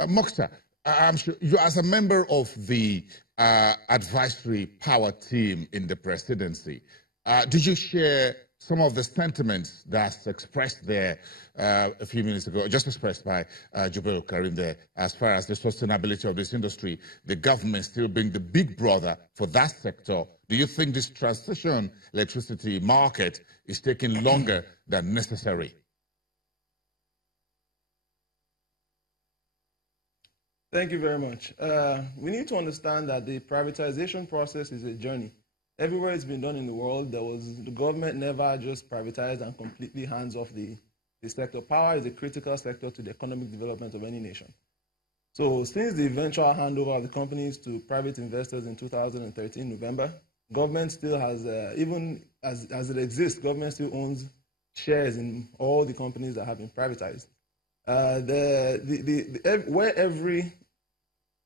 Mokhtar, I'm sure you, as a member of the advisory power team in the presidency, did you share some of the sentiments that's expressed there a few minutes ago, just expressed by Jubail Karim there, as far as the sustainability of this industry, the government still being the big brother for that sector? Do you think this transition electricity market is taking longer than necessary? Thank you very much. We need to understand that the privatization process is a journey. Everywhere it's been done in the world, the government never just privatized and completely hands off the sector. Power is a critical sector to the economic development of any nation. So since the eventual handover of the companies to private investors in 2013, November, government still has, even as it exists, government still owns shares in all the companies that have been privatized. Where every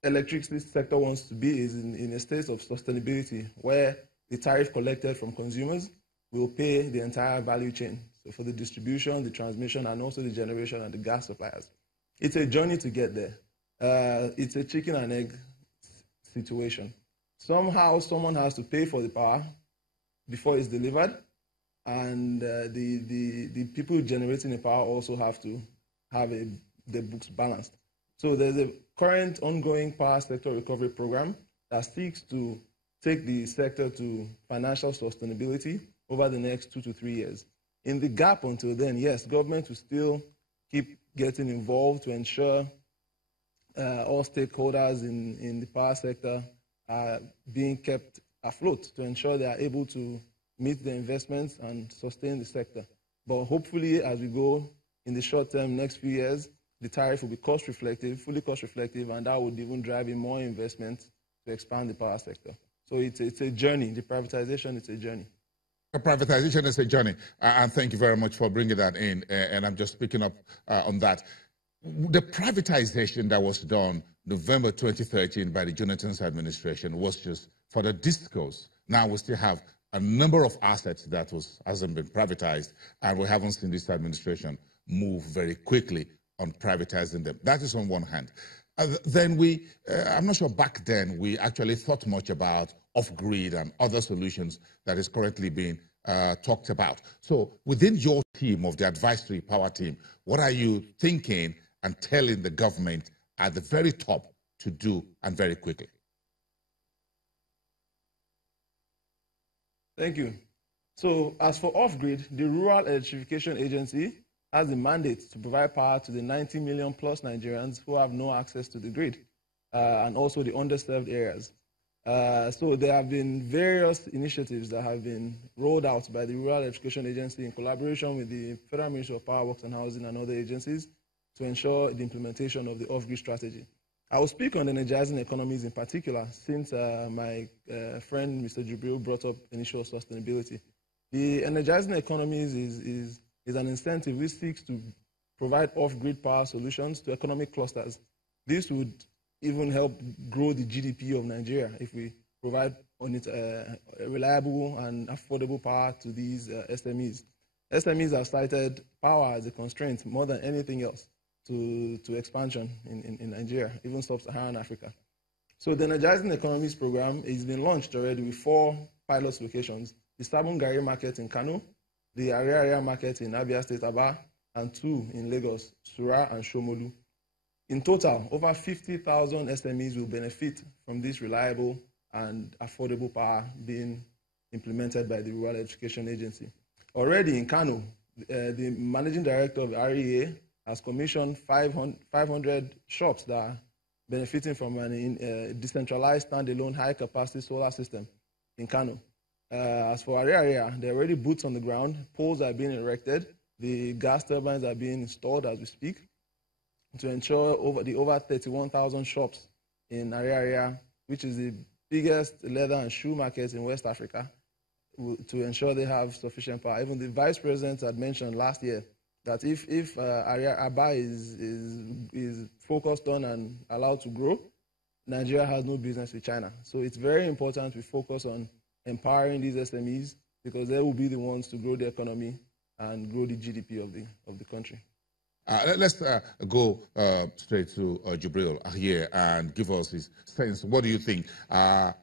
electricity sector wants to be is in a state of sustainability, where the tariff collected from consumers will pay the entire value chain. So for the distribution, the transmission, and also the generation and the gas suppliers. It's a journey to get there. It's a chicken and egg situation. Somehow someone has to pay for the power before it's delivered, and the people generating the power also have to have the books balanced. So there's a current ongoing power sector recovery program that seeks to take the sector to financial sustainability over the next 2 to 3 years. In the gap until then, yes, government will still keep getting involved to ensure all stakeholders in the power sector are being kept afloat, to ensure they are able to meet the investments and sustain the sector. But hopefully, as we go in the short term, next few years, the tariff will be cost reflective, fully cost reflective, and that would even drive in more investment to expand the power sector. So it's a journey. The privatization is a journey. Privatization is a journey, and thank you very much for bringing that in, and I'm just picking up on that. The privatization that was done November 2013 by the Jonathan's administration was just for the discos. Now we still have a number of assets that hasn't been privatized, and we haven't seen this administration move very quickly on privatizing them. That is on one hand. Then I'm not sure back then we actually thought much about Offgrid and other solutions that is currently being talked about. So within your team of the advisory power team, what are you thinking and telling the government at the very top to do, and very quickly? Thank you. So as for Offgrid, the Rural Electrification Agency has the mandate to provide power to the 90 million plus Nigerians who have no access to the grid, and also the underserved areas. So there have been various initiatives that have been rolled out by the Rural Electrification Agency in collaboration with the Federal Ministry of Power, Works and Housing and other agencies to ensure the implementation of the Offgrid strategy. I will speak on the energizing economies in particular, since my friend Mr. Jubril brought up initial sustainability. The energizing economies is an incentive which seeks to provide off-grid power solutions to economic clusters. This would even help grow the GDP of Nigeria if we provide on it reliable and affordable power to these SMEs. SMEs have cited power as a constraint more than anything else to expansion in Nigeria, even sub-Saharan Africa. So the Energizing Economies program has been launched already with 4 pilot locations: the Sabon Gari market in Kano, the Ariaria market in Abia State, Aba, and 2 in Lagos, Sura and Shomolu. In total, over 50,000 SMEs will benefit from this reliable and affordable power being implemented by the Rural Education Agency. Already in Kano, the managing director of the REA has commissioned 500 shops that are benefiting from a decentralized, standalone, high-capacity solar system in Kano. As for Ariaria, there are already boots on the ground, poles are being erected, the gas turbines are being installed as we speak, to ensure over 31,000 shops in Ariaria, which is the biggest leather and shoe market in West Africa, to ensure they have sufficient power. Even the vice president had mentioned last year that if Aba is focused on and allowed to grow, Nigeria has no business with China. So it's very important we focus on empowering these SMEs, because they will be the ones to grow the economy and grow the GDP of the country. Let's go straight to Jubril here and give us his sense. What do you think?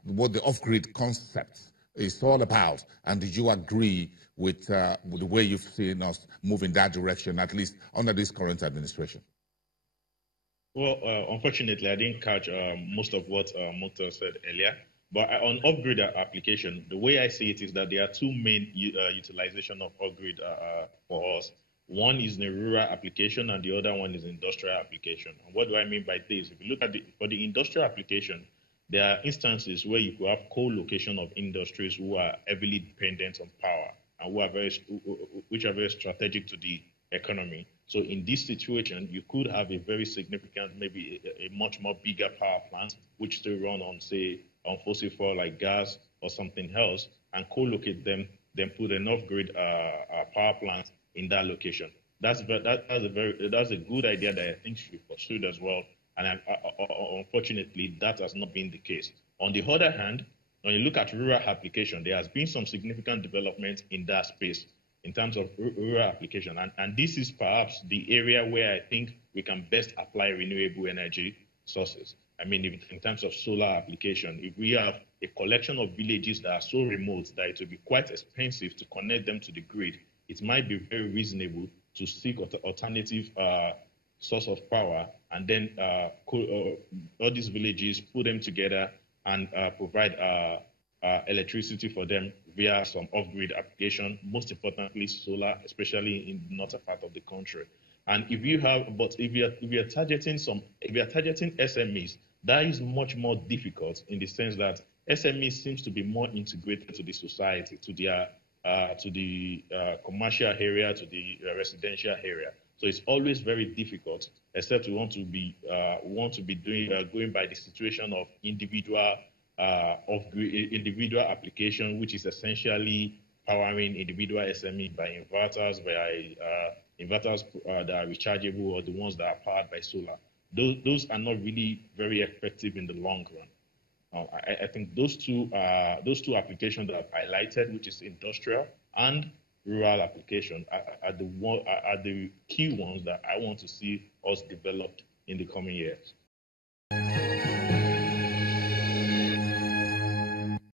What the off-grid concept is all about, and did you agree with the way you've seen us move in that direction, at least under this current administration? Well, unfortunately, I didn't catch most of what Mokta said earlier. But on off-grid application, the way I see it is that there are two main utilization of off-grid for us. One is the rural application, and the other one is industrial application. And what do I mean by this? If you look at for the industrial application, there are instances where you could have co-location of industries who are heavily dependent on power and which are very strategic to the economy. So in this situation, you could have a very significant, maybe a much more bigger power plant, which still run on, say, on fossil fuel like gas or something else, and co-locate them, then put an off-grid power plant in that location. That's a good idea that I think should be pursued as well. And unfortunately, that has not been the case. On the other hand, when you look at rural application, there has been some significant development in that space in terms of rural application. And this is perhaps the area where I think we can best apply renewable energy sources. I mean, in terms of solar application, if we have a collection of villages that are so remote that it will be quite expensive to connect them to the grid, it might be very reasonable to seek alternative source of power and then all these villages, put them together and provide electricity for them via some off-grid application, most importantly solar, especially in the northern part of the country. And if you are targeting SMEs, that is much more difficult in the sense that SMEs seems to be more integrated to the society, to the commercial area, to the residential area. So it's always very difficult, except we want to be going by the situation of individual individual application, which is essentially powering individual SME by inverters, inverters that are rechargeable, or the ones that are powered by solar. Those are not really very effective in the long run. I think those two applications that I've highlighted, which is industrial and rural application, are the key ones that I want to see us developed in the coming years.